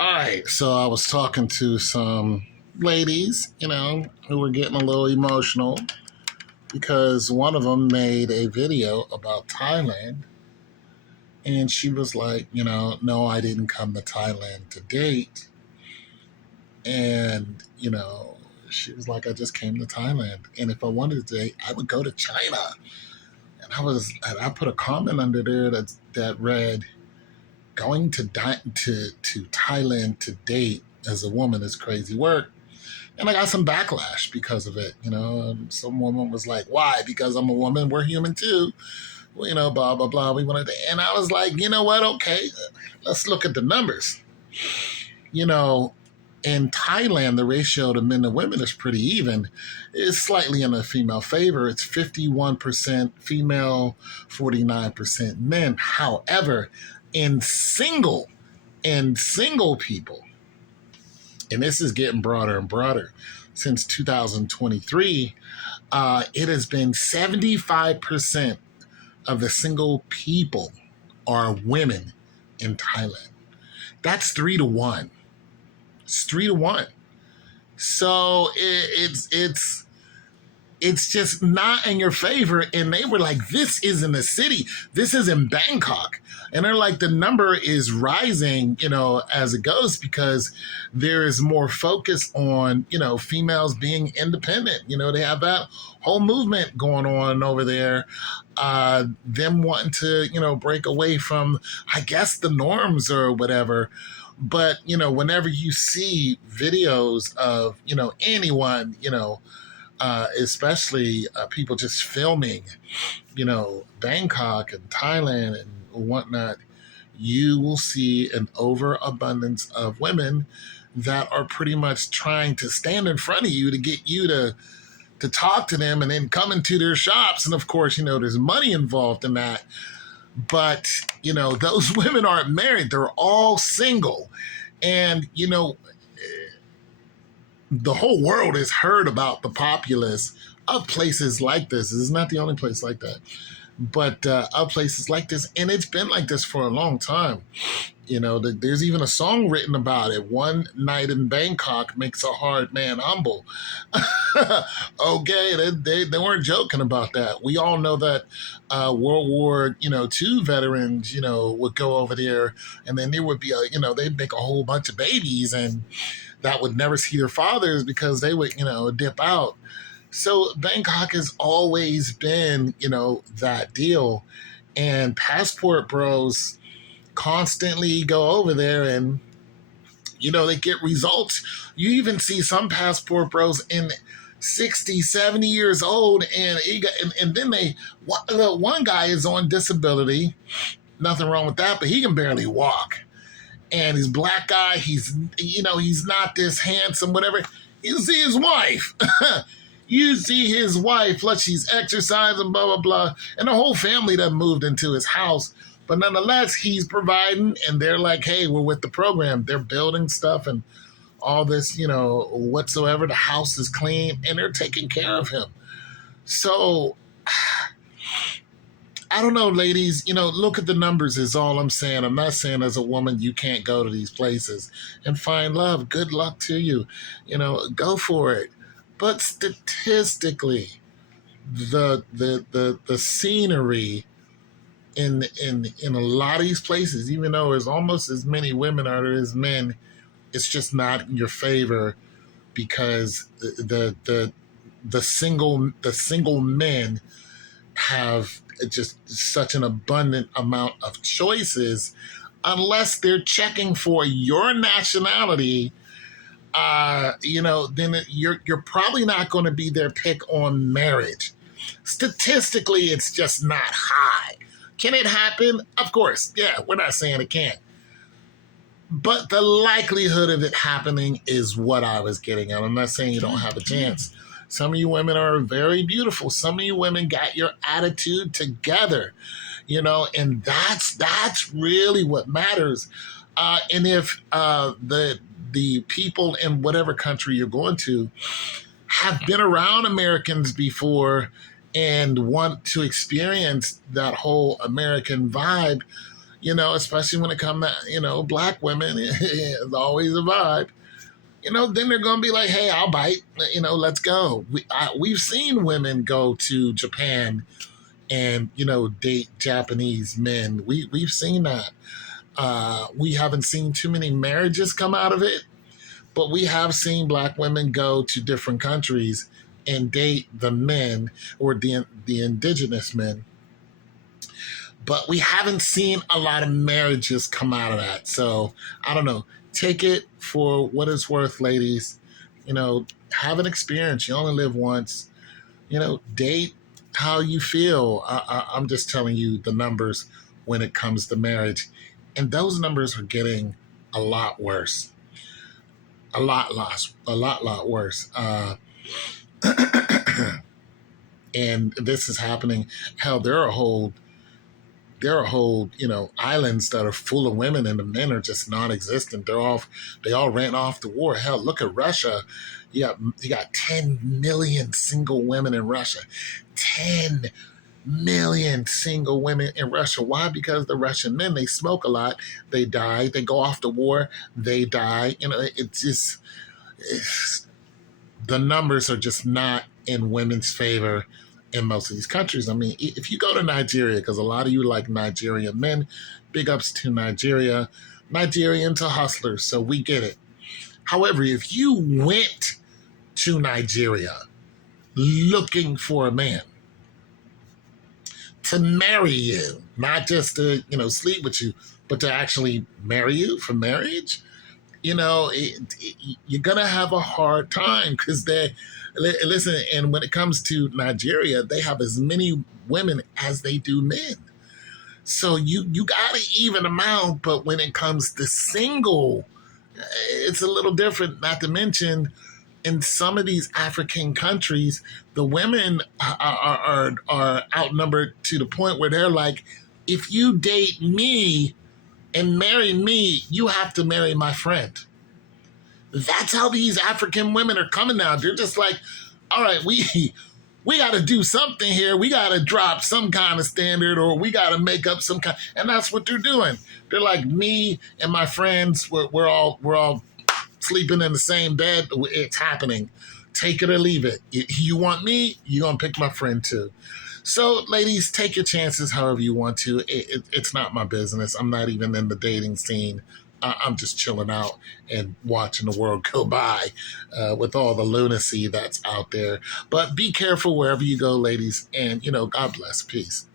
All right, so I was talking to some ladies, who were getting a little emotional because one of them made a video about Thailand. And she was like, no, I didn't come to Thailand to date. And, she was like, I just came to Thailand. And if I wanted to date, I would go to China. And I put a comment under there that read, going to Thailand to date as a woman is crazy work. And I got some backlash because of it. Some woman was like, why? Because I'm a woman. We're human too. Well, blah, blah, blah. We wanted to, and I was like, you know what? Okay, let's look at the numbers. In Thailand, the ratio to men to women is pretty even. It's slightly in a female favor. It's 51% female, 49% men. However, in single people, and this is getting broader and broader, since 2023, it has been 75% of the single people are women in Thailand. That's 3-1. It's 3-1. So it's just not in your favor. And they were like, this isn't a city. This is in Bangkok. And they're like, the number is rising, as it goes, because there is more focus on, females being independent. They have that whole movement going on over there, them wanting to, break away from, I guess, the norms or whatever. But, whenever you see videos of, anyone, especially people just filming, Bangkok and Thailand and whatnot, you will see an overabundance of women that are pretty much trying to stand in front of you to get you to talk to them and then come into their shops. And of course, there's money involved in that. But, those women aren't married. They're all single. And, the whole world has heard about the populace of places like this. This is not the only place like that, but of places like this. And it's been like this for a long time. There's even a song written about it. One night in Bangkok makes a hard man humble. Okay, they weren't joking about that. We all know that World War, II veterans, would go over there, and then there would be they'd make a whole bunch of babies, and that would never see their fathers because they would, dip out. So Bangkok has always been, that deal. And passport bros constantly go over there and, they get results. You even see some passport bros in 60, 70 years old. And then one guy is on disability. Nothing wrong with that, but he can barely walk. And he's black guy, he's not this handsome, whatever. You see his wife. You see his wife, plus she's exercising, blah, blah, blah. And the whole family that moved into his house. But nonetheless, he's providing, and they're like, hey, we're with the program. They're building stuff and all this, whatsoever. The house is clean, and they're taking care of him. So I don't know, ladies, look at the numbers is all I'm saying. I'm not saying as a woman you can't go to these places and find love. Good luck to you. Go for it. But statistically, the scenery in a lot of these places, even though there's almost as many women as men, it's just not in your favor because the single men have just such an abundant amount of choices. Unless they're checking for your nationality, then you're probably not going to be their pick on marriage. Statistically, it's just not high. Can it happen? Of course. Yeah, we're not saying it can't. But the likelihood of it happening is what I was getting at. I'm not saying you don't have a chance. Some of you women are very beautiful. Some of you women got your attitude together, and that's really what matters. And if the people in whatever country you're going to have been around Americans before and want to experience that whole American vibe, especially when it comes to, black women. It's always a vibe. Then they're going to be like, hey, I'll bite. Let's go. We've seen women go to Japan and, date Japanese men. We've seen that. We haven't seen too many marriages come out of it, but we have seen black women go to different countries and date the men or the indigenous men. But we haven't seen a lot of marriages come out of that. So I don't know. Take it for what it's worth, ladies. Have an experience. You only live once. Date how you feel. I'm just telling you the numbers when it comes to marriage. And those numbers are getting a lot worse. A lot worse. And this is happening. Hell, there are whole islands that are full of women and the men are just non-existent. They all ran off the war. Hell, look at Russia. You got 10 million single women in Russia. 10 million single women in Russia. Why? Because the Russian men, they smoke a lot, they die, they go off the war, they die. The numbers are just not in women's favor in most of these countries. I mean, if you go to Nigeria, because a lot of you like Nigerian men, big ups to Nigeria. Nigerians are hustlers, so we get it. However, if you went to Nigeria looking for a man to marry you, not just to, sleep with you, but to actually marry you for marriage, you're going to have a hard time because listen, and when it comes to Nigeria, they have as many women as they do men. So you got to even them out, but when it comes to single, it's a little different, not to mention in some of these African countries, the women are outnumbered to the point where they're like, if you date me and marry me, you have to marry my friend. That's how these African women are coming now. They're just like, all right, we got to do something here. We got to drop some kind of standard, or we got to make up some kind. And that's what they're doing. They're like, me and my friends, we're all sleeping in the same bed. It's happening. Take it or leave it. You want me, you're going to pick my friend too. So, ladies, take your chances however you want to. It's not my business. I'm not even in the dating scene. I'm just chilling out and watching the world go by with all the lunacy that's out there. But be careful wherever you go, ladies. And, God bless. Peace.